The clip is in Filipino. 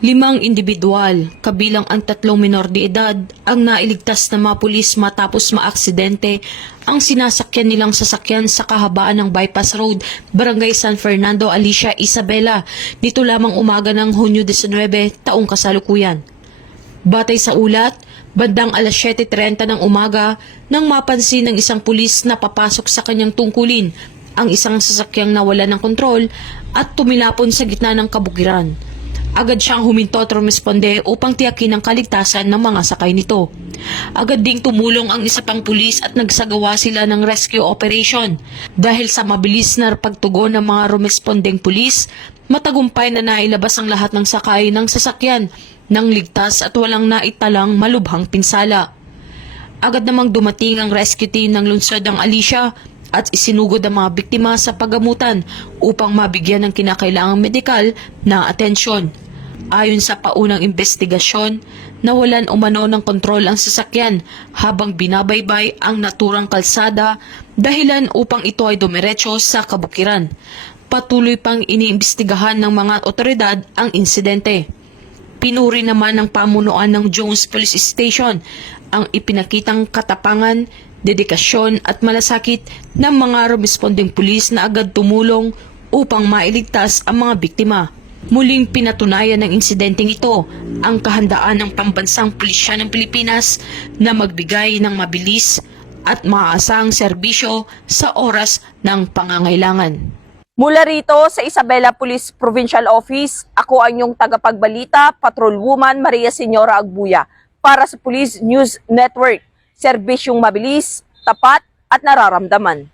5 individual, kabilang ang 3 minor de edad, ang nailigtas ng mga pulis matapos maaksidente ang sinasakyan nilang sasakyan sa kahabaan ng Bypass Road, Barangay San Fernando, Alicia, Isabela, dito lamang umaga ng Hunyo 19, taong kasalukuyan. Batay sa ulat, bandang alas 7:30 ng umaga nang mapansin ng isang pulis na papasok sa kanyang tungkulin ang isang sasakyang nawala ng kontrol at tumilapon sa gitna ng kabukiran. Agad siyang huminto at rumesponde upang tiyakin ang kaligtasan ng mga sakay nito. Agad ding tumulong ang isa pang pulis at nagsagawa sila ng rescue operation. Dahil sa mabilis na pagtugon ng mga rumespondeng pulis, matagumpay na nailabas ang lahat ng sakay ng sasakyan nang ligtas at walang naitalang malubhang pinsala. Agad namang dumating ang rescue team ng lungsod ng Alicia at isinugod ang mga biktima sa paggamutan upang mabigyan ng kinakailangang medikal na atensyon. Ayon sa paunang investigasyon, nawalan umano ng kontrol ang sasakyan habang binabaybay ang naturang kalsada dahilan upang ito ay dumiretso sa kabukiran. Patuloy pang iniimbestigahan ng mga otoridad ang insidente. Pinuri naman ng pamunuan ng Jones Police Station ang ipinakitang katapangan, dedikasyon at malasakit ng mga rumesponding pulis na agad tumulong upang mailigtas ang mga biktima. Muling pinatunayan ng insidenteng ito ang kahandaan ng pambansang pulisya ng Pilipinas na magbigay ng mabilis at maaasahang serbisyo sa oras ng pangangailangan. Mula rito sa Isabela Police Provincial Office, ako ang inyong tagapagbalita, Patrolwoman Maria Señora Agbuya, para sa Police News Network. Serbisyong mabilis, tapat at nararamdaman.